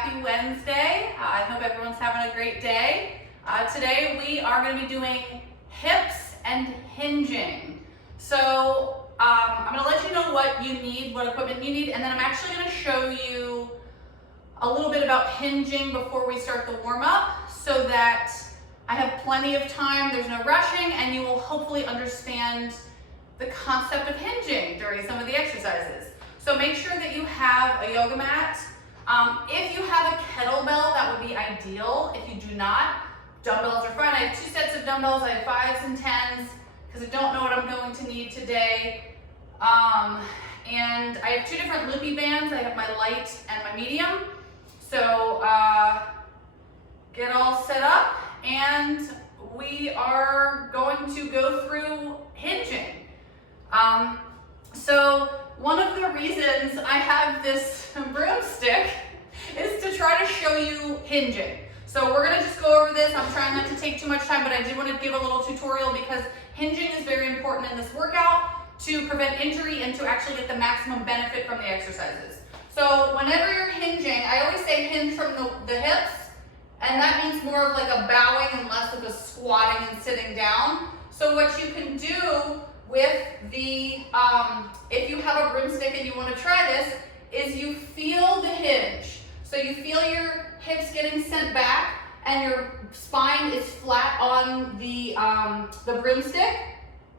happy Wednesday. I hope everyone's having a great day. Today we are going to be doing hips and hinging. So I'm going to let you know what you need, what equipment you need, and then I'm actually going to show you a little bit about hinging before we start the warm-up so that I have plenty of time, there's no rushing, and you will hopefully understand the concept of hinging during some of the exercises. So make sure that you have a yoga mat. If you have a kettlebell, that would be ideal. If you do not, dumbbells are fine. I have 2 sets of dumbbells. I have 5s and 10s because I don't know what I'm going to need today. And I have 2 different loopy bands. I have my light and my medium. So get all set up and we are going to go through hinging. So one of the reasons I have this broomstick is to try to show you hinging. So we're gonna just go over this. I'm trying not to take too much time, but I did want to give a little tutorial because hinging is very important in this workout to prevent injury and to actually get the maximum benefit from the exercises. So whenever you're hinging, I always say hinge from the hips, and that means more of like a bowing and less of a squatting and sitting down. So what you can do with the, if you have a broomstick and you want to try this, is you feel the hinge. So you feel your hips getting sent back and your spine is flat on the broomstick.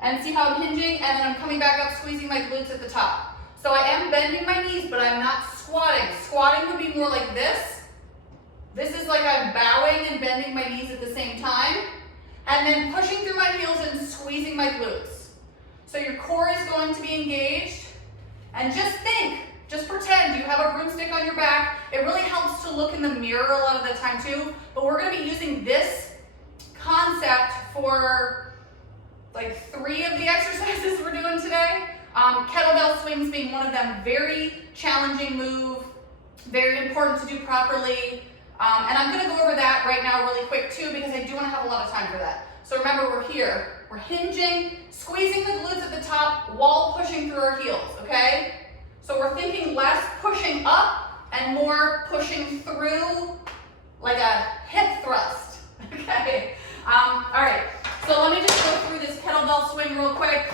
And see how I'm hinging? And then I'm coming back up, squeezing my glutes at the top. So I am bending my knees, but I'm not squatting. Squatting would be more like this. This is like I'm bowing and bending my knees at the same time. And then pushing through my heels and squeezing my glutes. So your core is going to be engaged, and just think, just pretend you have a broomstick on your back. It really helps to look in the mirror a lot of the time too, but we're gonna be using this concept for like 3 of the exercises we're doing today. Kettlebell swings being one of them. Very challenging move, very important to do properly. And I'm gonna go over that right now really quick too because I do wanna have a lot of time for that. So remember, we're here, we're hinging, squeezing the glutes at the top while pushing through our heels, okay? So we're thinking less pushing up and more pushing through like a hip thrust, okay? All right, so let me just go through this kettlebell swing real quick.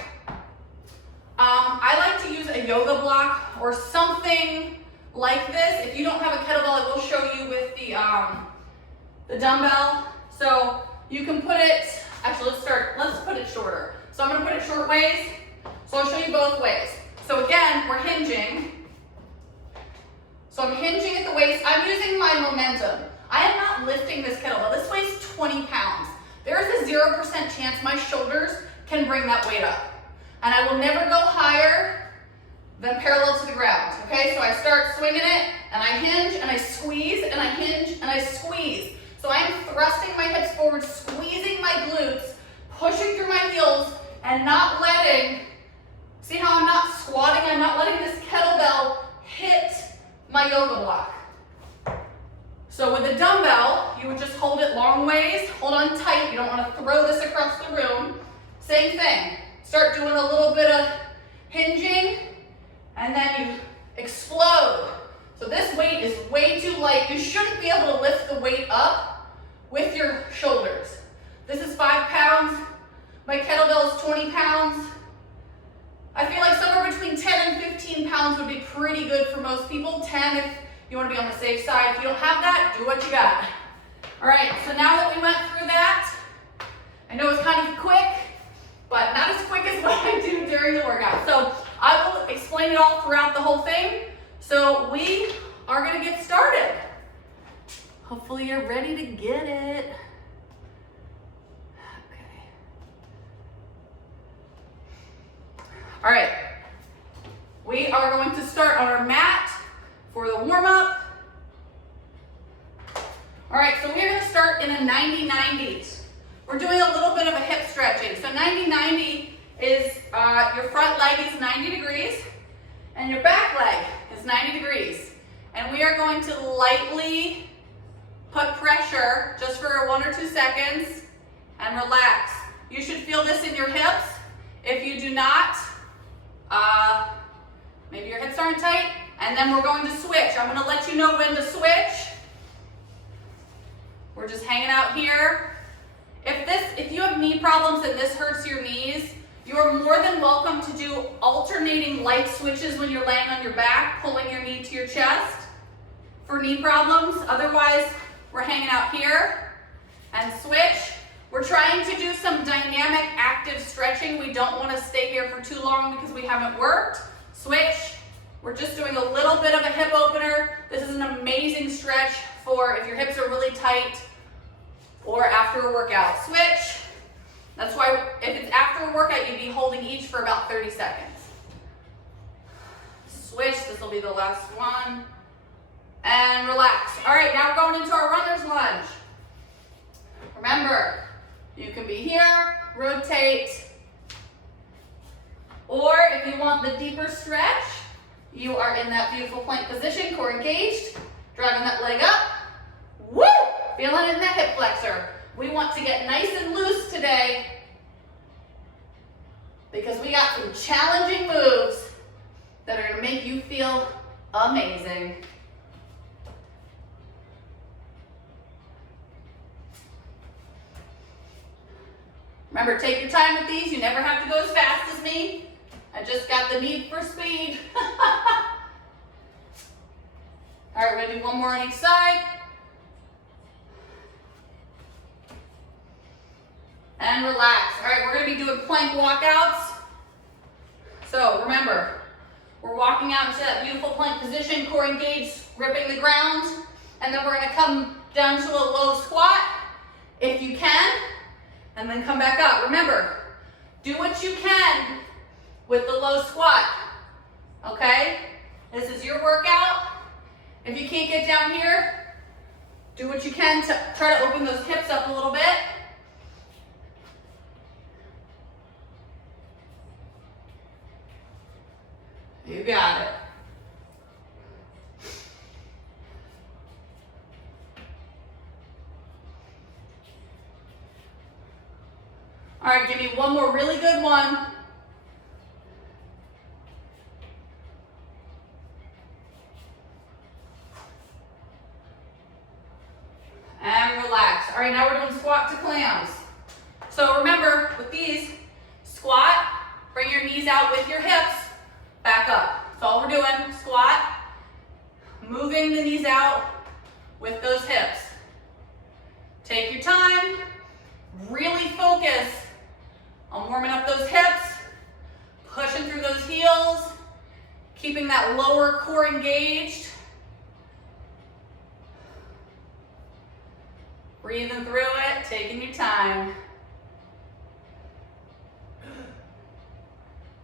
I like to use a yoga block or something like this. If you don't have a kettlebell, I will show you with the dumbbell. So you can put it, actually let's put it shorter. So I'm gonna put it short ways. So I'll show you both ways. So again, we're hinging. So I'm hinging at the waist. I'm using my momentum. I am not lifting this kettlebell. This weighs 20 pounds. There is a 0% chance my shoulders can bring that weight up. And I will never go higher than parallel to the ground, okay? So I start swinging it, and I hinge, and I squeeze, and I hinge, and I squeeze. So I'm thrusting my hips forward, squeezing my glutes, pushing through my heels, and not letting, see how I'm not squatting? I'm not letting this kettlebell hit my yoga block. So with a dumbbell, you would just hold it long ways, hold on tight. You don't want to throw this across the room. Same thing. Start doing a little bit of hinging, and then you explode. So this weight is way too light. You shouldn't be able to lift the weight up with your shoulders. This is 5 pounds. My kettlebell is 20 pounds. I feel like somewhere between 10 and 15 pounds would be pretty good for most people. 10 if you want to be on the safe side. If you don't have that, do what you got. All right, so now that we went through that, I know it's kind of quick, but not as quick as what I do during the workout. So I will explain it all throughout the whole thing. So we are gonna get started. Hopefully you're ready to get it. Okay. All right, we are going to start on our mat for the warm-up. All right, so we're gonna start in a 90-90. We're doing a little bit of a hip stretching. So 90-90 is your front leg is 90 degrees and your back leg is 90 degrees. And we are going to lightly put pressure just for 1 or 2 seconds and relax. You should feel this in your hips. If you do not, maybe your hips aren't tight, and then we're going to switch. I'm going to let you know when to switch. We're just hanging out here. If you have knee problems and this hurts your knees, you are more than welcome to do alternating light switches when you're laying on your back, pulling your knee to your chest for knee problems. Otherwise, we're hanging out here and switch. We're trying to do some dynamic active stretching. We don't want to stay here for too long because we haven't worked. Switch. We're just doing a little bit of a hip opener. This is an amazing stretch for if your hips are really tight or after a workout. Switch. That's why if it's after a workout, you'd be holding each for about 30 seconds. Switch, this will be the last one. And relax. All right, now we're going into our runner's lunge. Remember, you can be here, rotate, or if you want the deeper stretch, you are in that beautiful plank position, core engaged, driving that leg up. Woo! Feeling it in that hip flexor. We want to get nice and loose today because we got some challenging moves that are going to make you feel amazing. Remember, take your time with these. You never have to go as fast as me. I just got the need for speed. All right, we're going to do one more on each side. And relax. All right, we're going to be doing plank walkouts. So remember, we're walking out into that beautiful plank position, core engaged, gripping the ground. And then we're going to come down to a low squat if you can. And then come back up. Remember, do what you can with the low squat, okay? This is your workout. If you can't get down here, do what you can to try to open those hips up a little bit. You got it. All right, give me one more really good one. And relax. All right, now we're doing squat to clams. So remember, with these, squat, bring your knees out with your hips, back up. That's all we're doing, squat, moving the knees out with those hips. Take your time, really focus on warming up those hips, pushing through those heels, keeping that lower core engaged. Breathing through it, taking your time.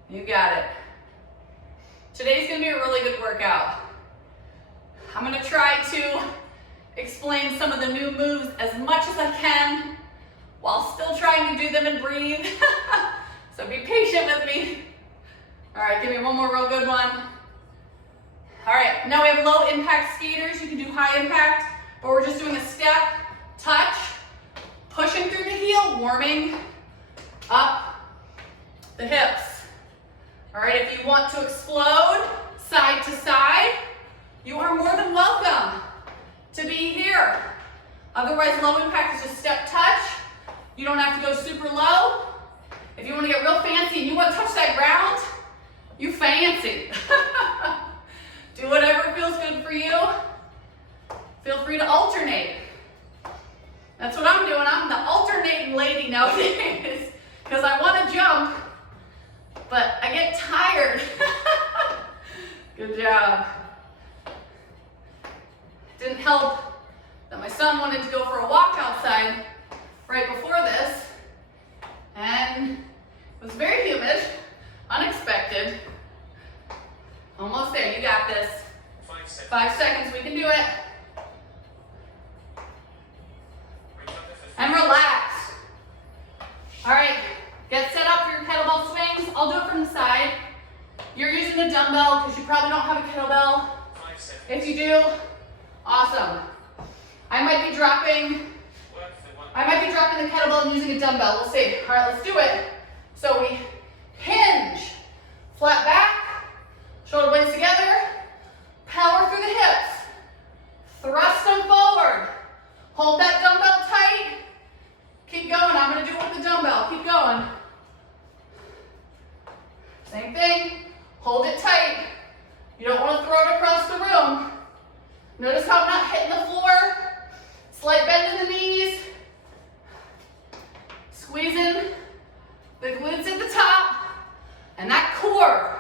You got it. Today's gonna be a really good workout. I'm gonna try to explain some of the new moves as much as I can while still trying to do them and breathe. So be patient with me. All right, give me one more real good one. All right, now we have low impact skaters. You can do high impact, but we're just doing a step, touch, pushing through the heel, warming up the hips. All right, if you want to explode side to side, you are more than welcome to be here. Otherwise, low impact is just step, touch. You don't have to go super low. If you want to get real fancy and you want to touch that ground, you fancy. Do whatever feels good for you. Feel free to alternate. That's what I'm doing. I'm the alternating lady nowadays because I want to jump, but I get tired. Good job. Didn't help that my son wanted to go for a walk outside right before this, and it was very humid, unexpected. Almost there, you got this. 5 seconds, we can do it. And relax. All right, get set up for your kettlebell swings. I'll do it from the side. You're using a dumbbell because you probably don't have a kettlebell. If you do, awesome. I might be dropping the kettlebell and using a dumbbell. We'll see. All right, let's do it. So we hinge, flat back, shoulder blades together, power through the hips, thrust them forward. Hold that dumbbell Notice how I'm not hitting the floor. Slight bend in the knees. Squeezing the glutes at the top. And that core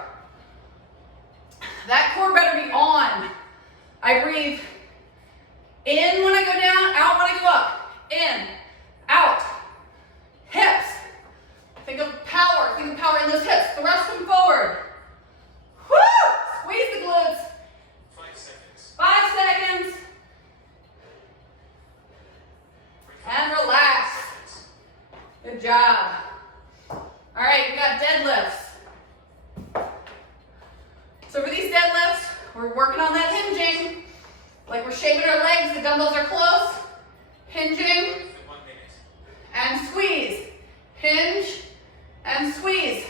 better be on. I breathe in when I go down, out when I go up. In, out, hips. Think of power in those hips. Thrust them forward. Woo! Squeeze the glutes. 5 seconds. 5 seconds. And relax. Good job. All right, we got deadlifts. So for these deadlifts, we're working on that hinging. Like we're shaving our legs, the dumbbells are close. Hinging and squeeze. Hinge and squeeze.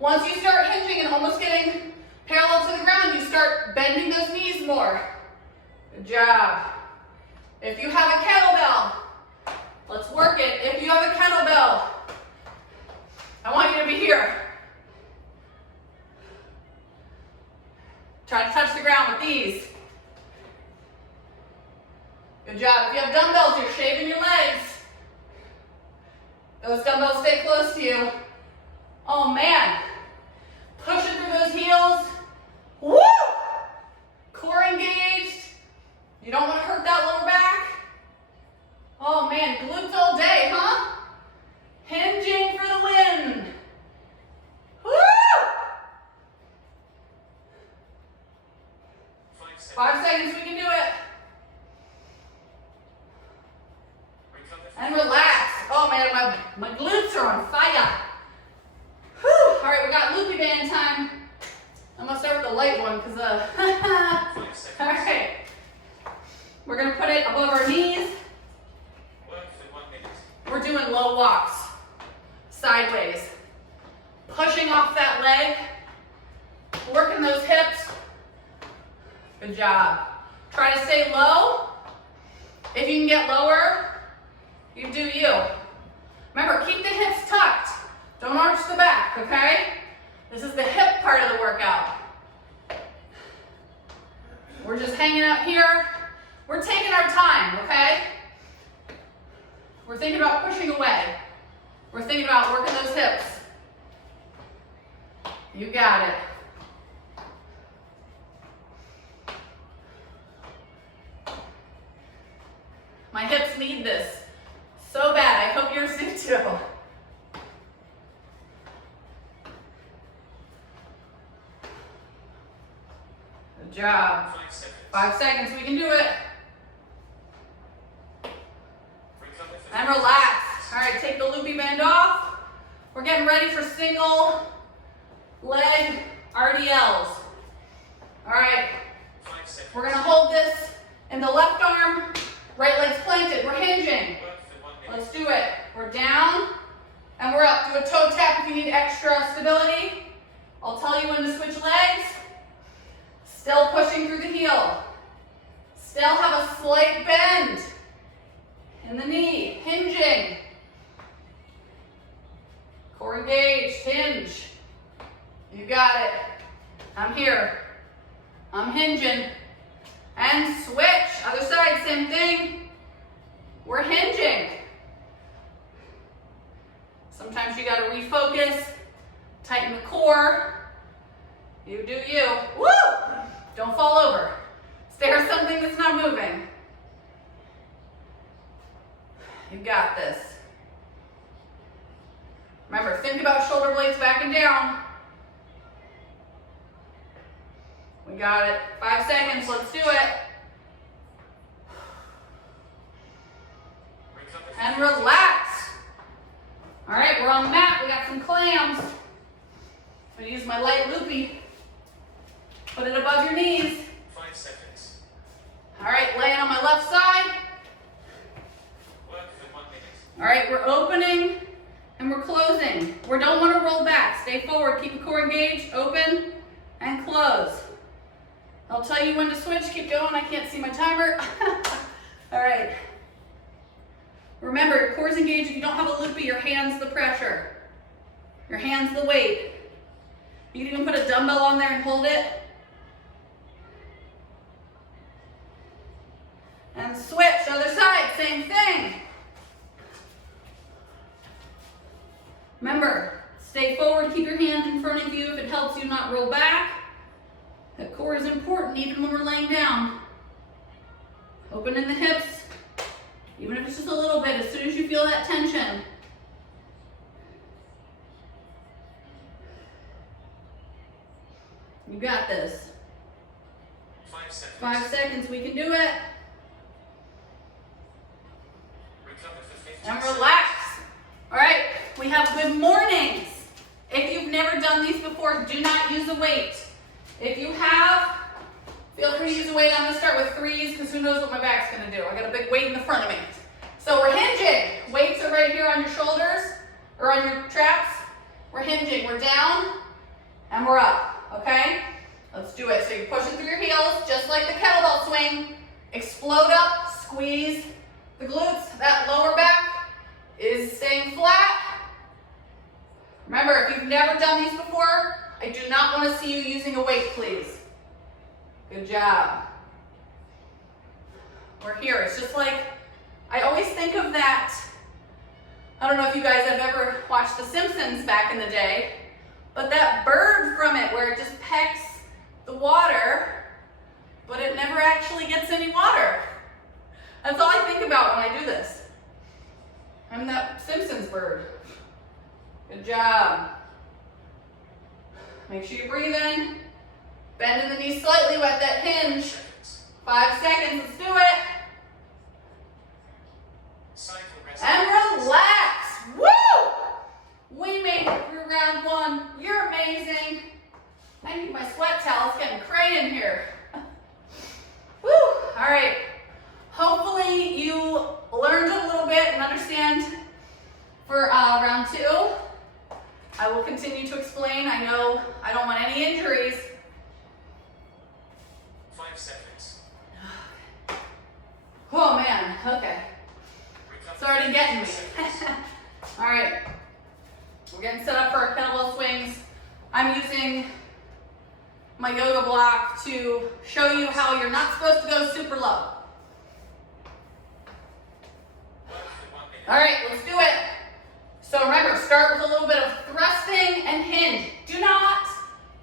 Once you start hinging and almost getting parallel to the ground, you start bending those knees more. Good job. If you have a kettlebell, let's work it. If you have a kettlebell, I want you to be here. Try to touch the ground with these. Good job. If you have dumbbells, you're shaving your legs. Those dumbbells stay close to you. Oh man. Pushing through those heels. Woo! Core engaged. You don't want to hurt that lower back. Oh man, glutes all day, huh? Hinging for the win. Woo! 5 seconds, we can do it. And relax. Oh man, my glutes are on fire. Whew. All right, we got loopy band time. I'm gonna start with the light one because all right. We're gonna put it above our knees. We're doing low walks, sideways. Pushing off that leg, working those hips. Good job. Try to stay low. If you can get lower, you do you. Remember, keep the hips tucked. Don't arch the back, okay? This is the hip part of the workout. We're just hanging out here. We're taking our time, okay? We're thinking about pushing away. We're thinking about working those hips. You got it. My hips need this so bad. I hope yours do too. Good job. 5 seconds. 5 seconds, we can do it. And relax. All right, take the loopy band off. We're getting ready for single leg RDLs. All right, 5 seconds. we're gonna hold this in the left arm, right leg's planted. We're hinging. Let's do it. We're down and we're up. Do a toe tap if you need extra stability. I'll tell you when to switch legs. Still pushing through the heel. Still have a slight bend in the knee. Hinging. Core engaged. Hinge. You got it. I'm here. I'm hinging. And switch. Other side, same thing. We're hinging. Sometimes you got to refocus, tighten the core. You do you. Woo! Don't fall over. Stare at something that's not moving. You got this. Remember, think about shoulder blades back and down. We got it. 5 seconds. Let's do it. And relax. All right, we're on the mat. We got some clams. I'm gonna use my light loopy. Put it above your knees. 5 seconds. All right, laying on my left side. Work for 1 minute. All right, we're opening and we're closing. We don't want to roll back. Stay forward. Keep the core engaged. Open and close. I'll tell you when to switch. Keep going. I can't see my timer. All right. Remember, your core's engaged. If you don't have a loopy, your hand's the pressure. Your hand's the weight. You can even put a dumbbell on there and hold it. And switch, other side, same thing. Remember, stay forward, keep your hand in front of you if it helps you not roll back. That core is important even when we're laying down. Open in the hips, even if it's just a little bit, as soon as you feel that tension. You got this. 5 seconds. 5 seconds, we can do it. Recover for 50 And seconds. relax. All right, we have good mornings. If you've never done these before, do not use a weight. If you have, feel free to use a weight. I'm gonna start with 3s because who knows what my back's gonna do. I got a big weight in the front of me. So we're hinging. Weights are right here on your shoulders or on your traps. We're hinging. We're down and we're up, okay? Let's do it. So you're pushing through your heels just like the kettlebell swing. Explode up, squeeze the glutes. That lower back is staying flat. Remember, if you've never done these before, I do not want to see you using a weight, please. Good job. We're here. It's just like, I always think of that, I don't know if you guys have ever watched The Simpsons back in the day, but that bird from it where it just pecks the water, but it never actually gets any water. That's all I think about when I do this. I'm that Simpsons bird. Good job. Make sure you breathe in. Bend in the knees slightly, wet that hinge. Seconds. 5 seconds, let's do it. Cycle rest. And relax. Woo! We made it through round 1. You're amazing. I need my sweat towel. It's getting cray in here. Woo! All right. Hopefully you learned a little bit and understand for round 2. I will continue to explain. I know I don't want any injuries. 5 seconds. Oh man, okay. Recover It's already getting me. 50 seconds. All right, we're getting set up for our kettlebell swings. I'm using my yoga block to show you how you're not supposed to go super low. Work for 1 minute. All right, let's do it. So remember, start with a little bit of thrusting and hinge. Do not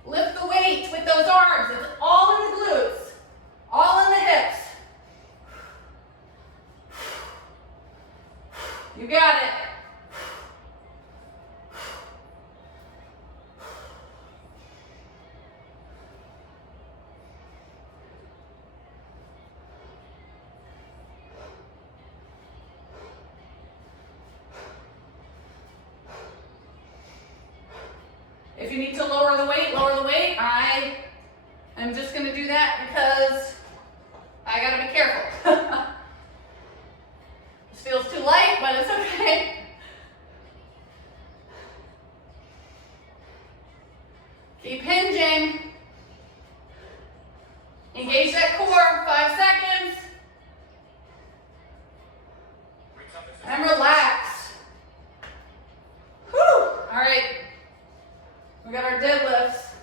lift the weight with those arms. It's all in the glutes, all in the hips. You got it. If you need to lower the weight, lower the weight. I am just going to do that because I got to be careful. This feels too light, but it's okay. Keep hinging. Engage that core, 5 seconds. Recover for And relax. Whew. All right. We got our deadlifts.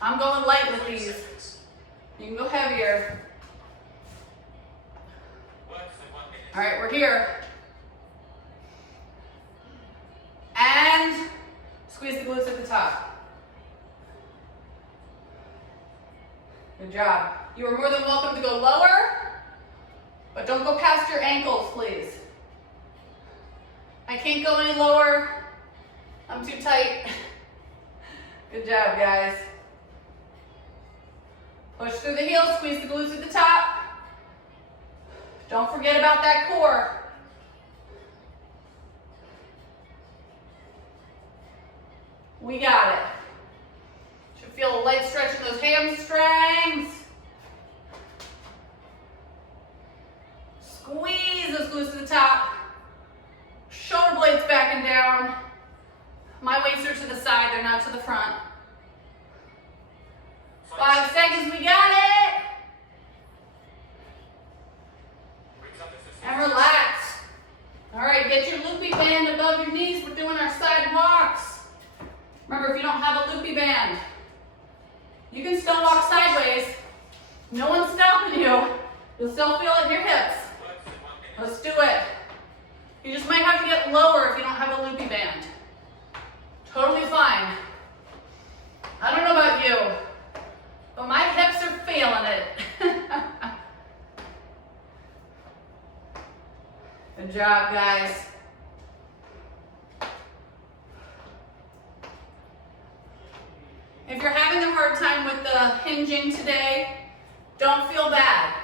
I'm going light with 5 these. seconds. You can go heavier. Work for 1 minute. All right, we're here. And squeeze the glutes at the top. Good job. You are more than welcome to go lower, but don't go past your ankles, please. I can't go any lower. I'm too tight. Good job, guys. Push through the heels, squeeze the glutes at the top. Don't forget about that core. We got it. Should feel a light stretch in those hamstrings. Squeeze those glutes to the top. Shoulder blades back and down. My weights are to the side, they're not to the front. 5 seconds, we got it. Recover for 50 And relax. All right, get your loopy band above your knees. We're doing our side walks. Remember, if you don't have a loopy band, you can still walk sideways. You'll still feel it in your hips. Works in 1 minute. Let's do it. You just might have to get lower if you don't have a loopy band. Totally fine. I don't know about you, but my hips are feeling it. Good job, guys. If you're having a hard time with the hinging today, don't feel bad.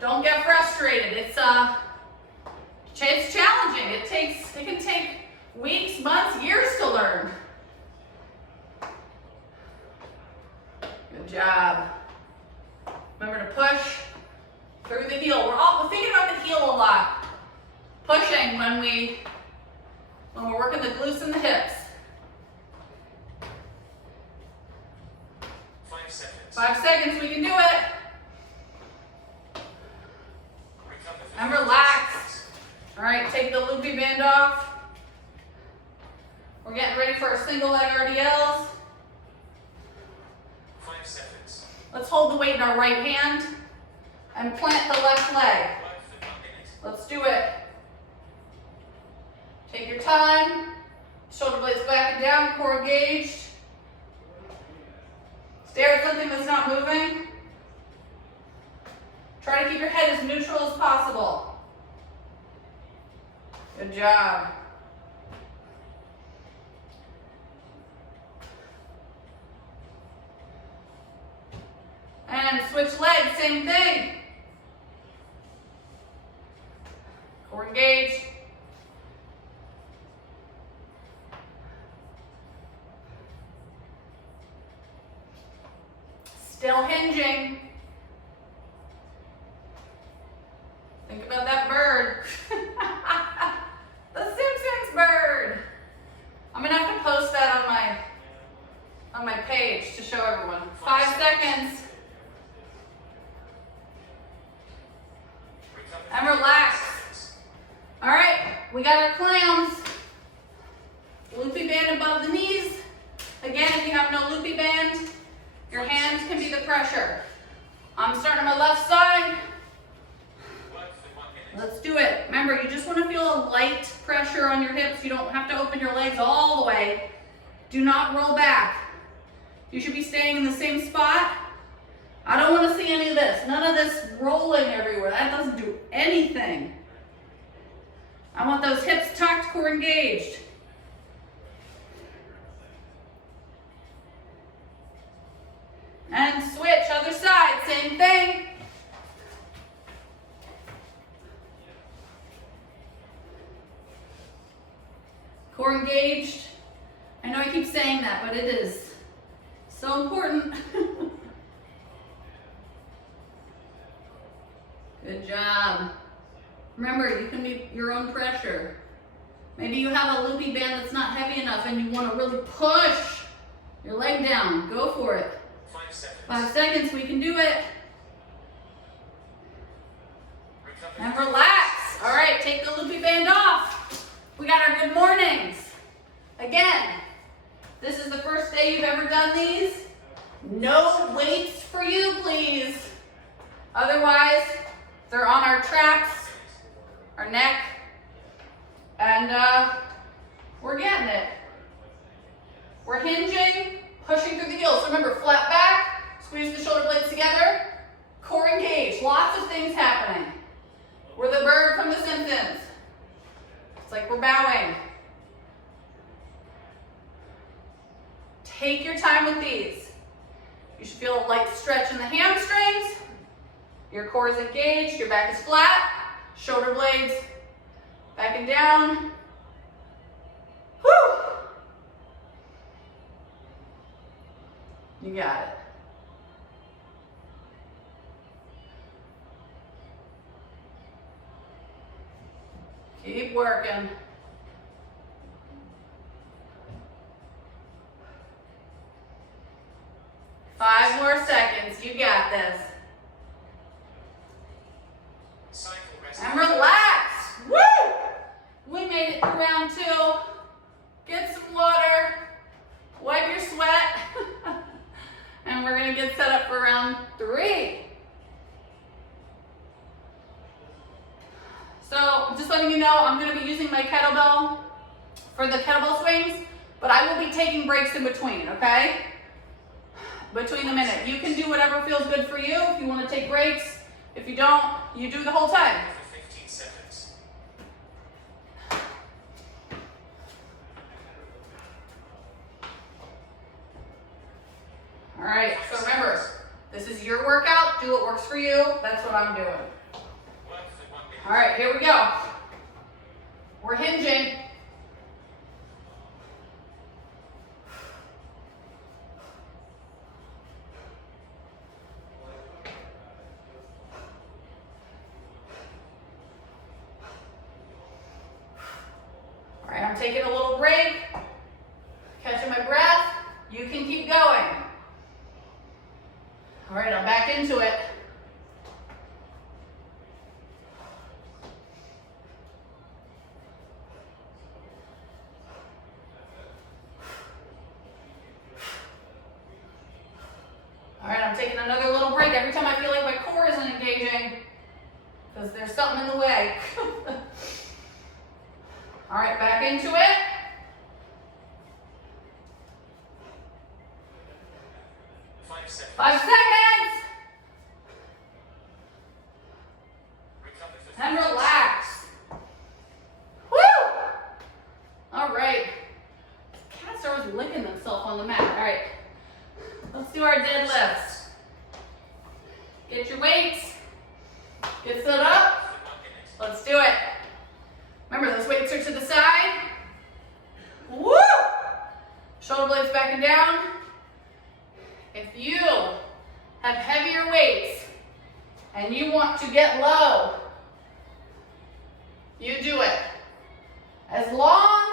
Don't get frustrated. It's challenging. It can take weeks, months, years to learn. Good job. Remember to push through the heel. We're thinking about the heel a lot. Pushing when we're working the glutes and the hips. 5 seconds. 5 seconds, we can do it. Recover for And 30 relax. seconds. All right, take the loopy band off. We're getting ready for our single leg RDLs. 5 seconds. Let's hold the weight in our right hand and plant the left leg. Works in 1 minute. Let's do it. Take your time. Shoulder blades back and down, core engaged. Stare at something that's not moving. Try to keep your head as neutral as possible. Good job. And switch legs, same thing. Core engaged. Still hinging. Think about that bird. The Simpsons bird. I'm gonna have to post that on my page to show everyone. 5 seconds. Recover for And 30 relax. seconds. All right, we got our clams. Loopy band above the knees. Again, if you have no loopy band, your hands can be the pressure. I'm starting on my left side. Works in 1 minute. Let's do it. Remember, you just want to feel a light pressure on your hips. You don't have to open your legs all the way. Do not roll back. You should be staying in the same spot. I don't want to see any of this. None of this rolling everywhere. That doesn't do anything. I want those hips tucked, core engaged. And switch, other side, same thing. Core engaged. I know I keep saying that, but it is so important. Good job. Remember, you can be your own pressure. Maybe you have a loopy band that's not heavy enough and you want to really push your leg down. Go for it. 5 seconds. 5 seconds, we can do it. Recover And for 30 relax. seconds. All right, take the loopy band off. We got our good mornings. Again, this is the first day you've ever done these. No weights for you, please. Otherwise, they're on our traps, our neck, and we're getting it. We're hinging, pushing through the heels. So remember, flat back, squeeze the shoulder blades together, core engaged. Lots of things happening. We're the bird from The Simpsons. It's like we're bowing. Take your time with these. You should feel a light stretch in the hamstrings. Your core is engaged, your back is flat, shoulder blades back and down. Whew! You got it. Keep working. Five more seconds. You got this. Cycle rest. And relax. Woo! We made it through round 2. Get some water. Wipe your sweat. And we're going to get set up for round 3. letting you know I'm going to be using my kettlebell for the kettlebell swings, but I will be taking breaks in between, okay? Between the minute. You can do whatever feels good for you. If you want to take breaks, if you don't, you do the whole time. For 15 seconds. All right, so remember, this is your workout. Do what works for you. That's what I'm doing. Work for 1 minute. All right, here we go. We're hinging. All right, I'm taking a little break, catching my breath. You can keep going. All right, I'm back into it. All right, I'm taking another little break every time I feel like my core isn't engaging because there's something in the way. All right, back into it. 5 seconds. 5 seconds. Recover for And 15 relax. Woo! All right. Cats are always licking themselves on the mat. All right. Let's do our deadlifts. Get your weights. Get stood up. for 1 minute. Let's do it. Remember, those weights are to the side. Woo! Shoulder blades back and down. If you have heavier weights and you want to get low, you do it. As long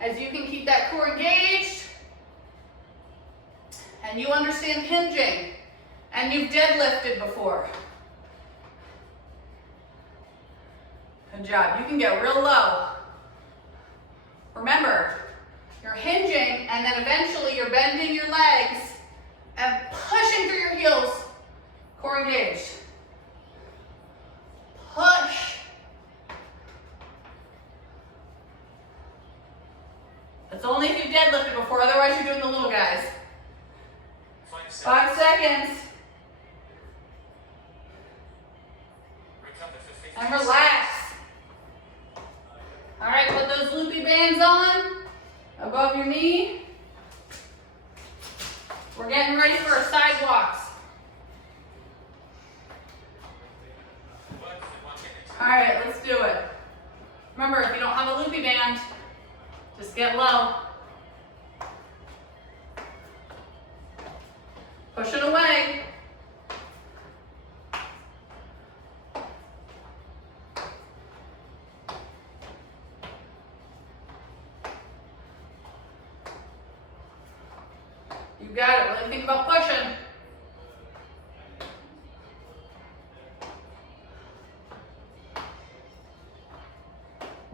as you can keep that core engaged and you understand hinging and you've deadlifted before. Good job. You can get real low. Remember, you're hinging and then eventually you're bending your legs and pushing through your heels. Core engaged. Push. That's only if you've deadlifted before, otherwise you're doing the little guys. 5 seconds. 5 seconds. Recover for 15 And seconds. relax. All right, put those loopy bands on above your knee. We're getting ready for our side walks. Work for 1 minute. All right, let's do it. Remember, if you don't have a loopy band, just get low. Push it away. You got it. Really think about pushing.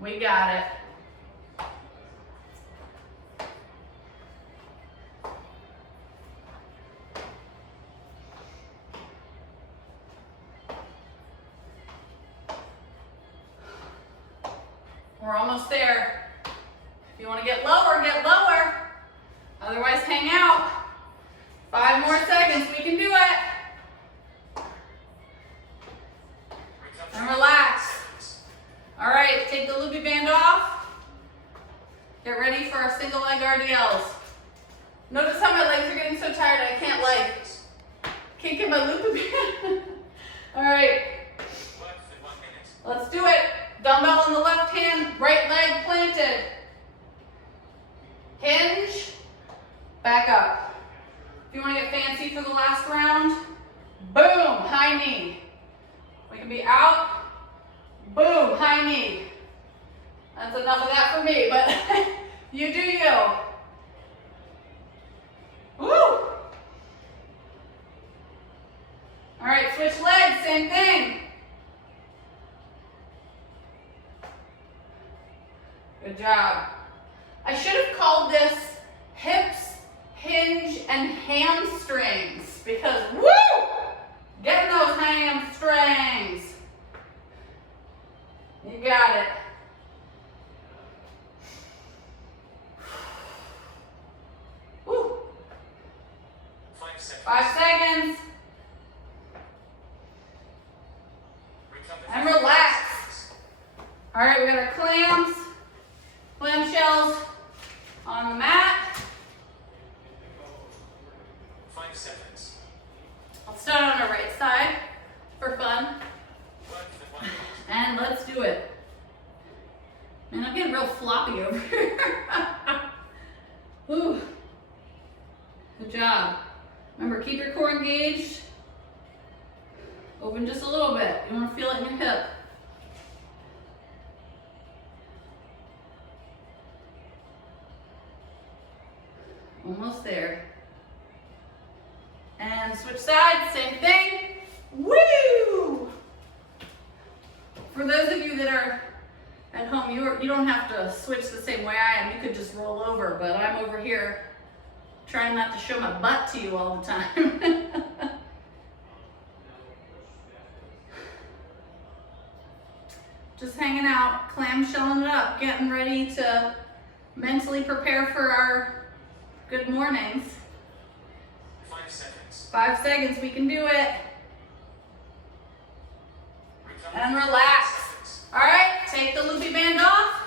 We got it. We're almost there. If you want to get lower, get lower. Otherwise, hang out. 5 more seconds. We can do it. Recover And for relax. 15 seconds. All right, take the loopy band off. Get ready for our single leg RDLs. Notice how my legs are getting so tired I can't get my loopy band. All right, Work for 1 minute. let's do it. Dumbbell in the left hand, right leg planted. Hinge, back up. If you want to get fancy for the last round, boom, high knee. We can be out, boom, high knee. That's enough of that for me, but you do you. Woo! All right, switch legs, same thing. Good job. I should have called this hips, hinge, and hamstrings because, woo! Getting those hamstrings. You got All right, we got our clamshells on the mat. 5 seconds. Let's start on our right side for fun. Work the 1 minute. And let's do it. Man, I'm getting real floppy over here. Whew. Good job. Remember, keep your core engaged. Open just a little bit. You want to feel it in your hip. Almost there. And switch sides, same thing. Woo! For those of you that are at home, you don't have to switch the same way I am. You could just roll over, but I'm over here trying not to show my butt to you all the time. Just hanging out, clamshelling it up, getting ready to mentally prepare for our good mornings. 5 seconds. 5 seconds, we can do it. Recover And for 5 relax. seconds. All right, take the loopy band off.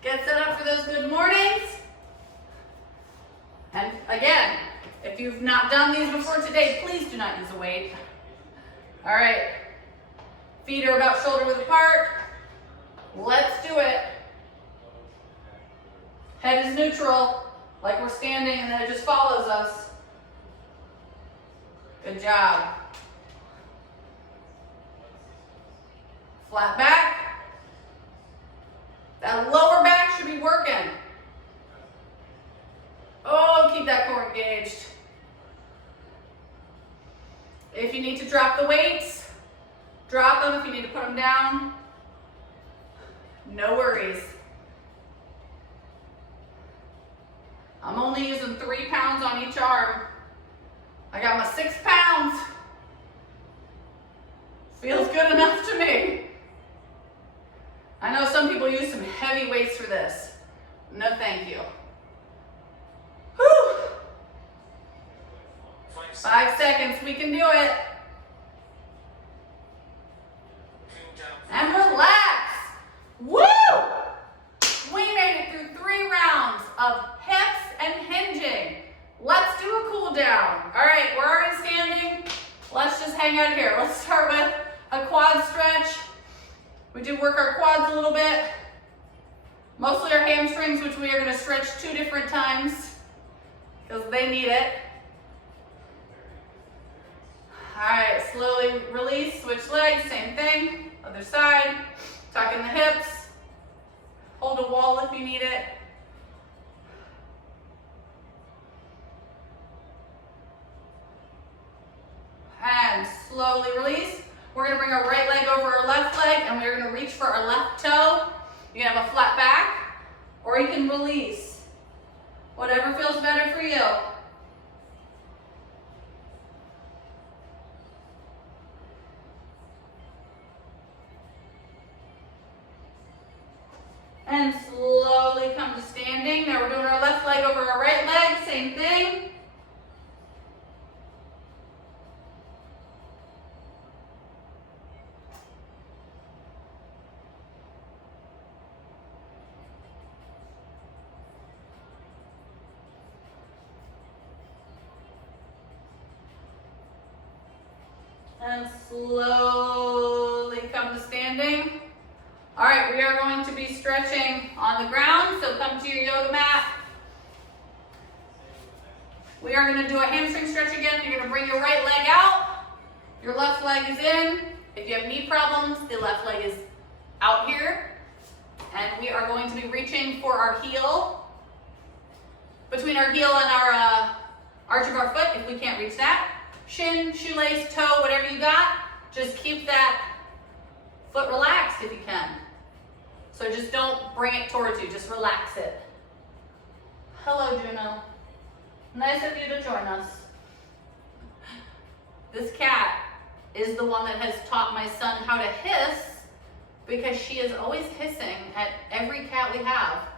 Get set up for those good mornings. And again, if you've not done these before today, please do not use a weight. All right, feet are about shoulder width apart. Let's do it. Head is neutral, like we're standing, and then it just follows us. Good job. Flat back. That lower back should be working. Oh, keep that core engaged. If you need to drop the weights, drop them. If you need to put them down, no worries. I'm only using 3 pounds on each arm. I got my 6 pounds. Feels good enough to me. I know some people use some heavy weights for this. No, thank you. Whew. 5 seconds. 5 seconds, we can do it. Cool down. And relax. Woo! We made it through 3 rounds of hips and hinging. Let's do a cool down. All right, we're already standing. Let's just hang out here. Let's start with a quad stretch. We do work our quads a little bit. Mostly our hamstrings, which we are gonna stretch 2 different times because they need it. All right, slowly release, switch legs, same thing. Other side, tuck in the hips. Hold a wall if you need it. And slowly release. We're gonna bring our right leg over our left leg and we're gonna reach for our left toe. You can have a flat back or you can release. Whatever feels better for you. And slowly come to standing. Now we're doing our left leg over our right leg, same thing. And slowly come to standing. All right, we are going to be stretching on the ground, so come to your yoga mat. We are gonna do a hamstring stretch again. You're gonna bring your right leg out, your left leg is in. If you have knee problems, the left leg is out here. And we are going to be reaching for our heel, between our heel and our arch of our foot, if we can't reach that. Shin, shoelace, toe, whatever you got, just keep that foot relaxed if you can. So just don't bring it towards you, just relax it. Hello, Juno. Nice of you to join us. This cat is the one that has taught my son how to hiss because she is always hissing at every cat we have.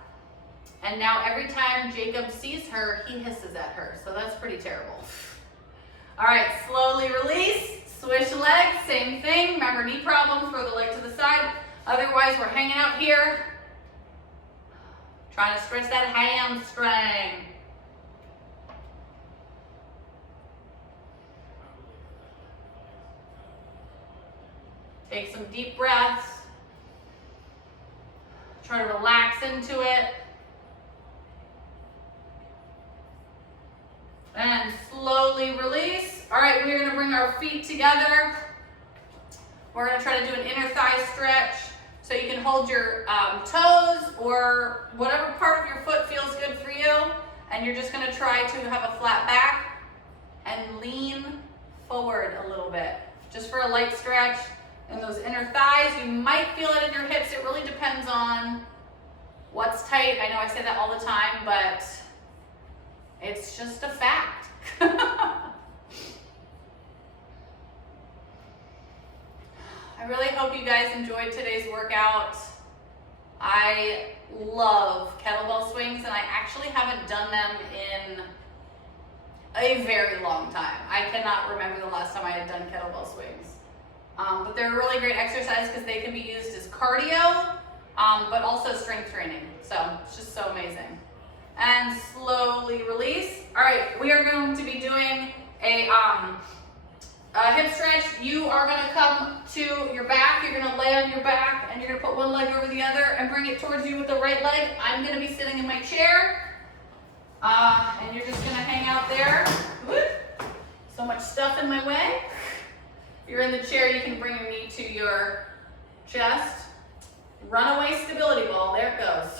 And now every time Jacob sees her, he hisses at her. So that's pretty terrible. All right, slowly release, switch legs, same thing. Remember, knee problems, throw the leg to the side. Otherwise, we're hanging out here, trying to stretch that hamstring. Take some deep breaths. Try to relax into it. And slowly release. All right, we're gonna bring our feet together. We're gonna try to do an inner thigh stretch. So you can hold your toes or whatever part of your foot feels good for you. And you're just gonna try to have a flat back and lean forward a little bit. Just for a light stretch. And those inner thighs, you might feel it in your hips. It really depends on what's tight. I know I say that all the time, but it's just a fact. I really hope you guys enjoyed today's workout. I love kettlebell swings, and I actually haven't done them in a very long time. I cannot remember the last time I had done kettlebell swings. But they're a really great exercise because they can be used as cardio, but also strength training. So it's just so amazing. And slowly release. All right, we are going to be doing a hip stretch. You are going to come to your back. You're going to lay on your back, and you're going to put one leg over the other and bring it towards you with the right leg. I'm going to be sitting in my chair, and you're just going to hang out there. Whoop. So much stuff in my way. If you're in the chair, you can bring your knee to your chest. Runaway stability ball, there it goes.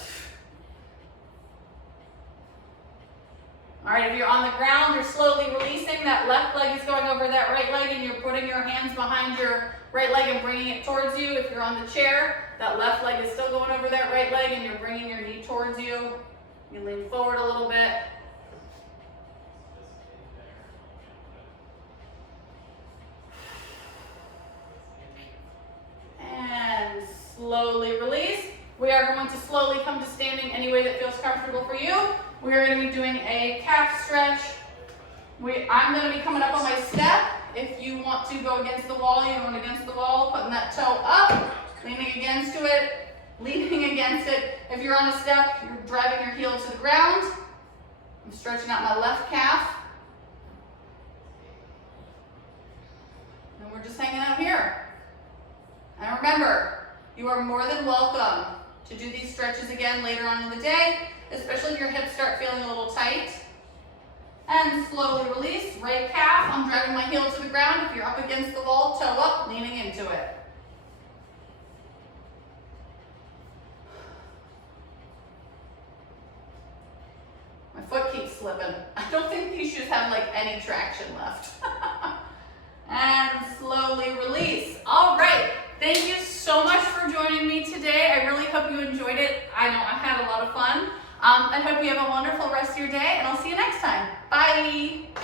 All right, if you're on the ground, you're slowly releasing. That left leg is going over that right leg, and you're putting your hands behind your right leg and bringing it towards you. If you're on the chair, that left leg is still going over that right leg, and you're bringing your knee towards you. You lean forward a little bit. And slowly release. We are going to slowly come to standing any way that feels comfortable for you. We are going to be doing a calf stretch. I'm going to be coming up on my step. If you want to go against the wall, you're going against the wall, putting that toe up, leaning against it, leaning against it. If you're on a step, you're driving your heel to the ground. I'm stretching out my left calf. And we're just hanging out here. And remember, you are more than welcome to do these stretches again later on in the day, especially if your hips start feeling a little tight. And slowly release, right calf. I'm driving my heel to the ground. If you're up against the wall, toe up, leaning into it. My foot keeps slipping. I don't think these shoes have like any traction left. And slowly release. All right. Thank you so much for joining me today. I really hope you enjoyed it. I know I had a lot of fun. I hope you have a wonderful rest of your day, and I'll see you next time. Bye.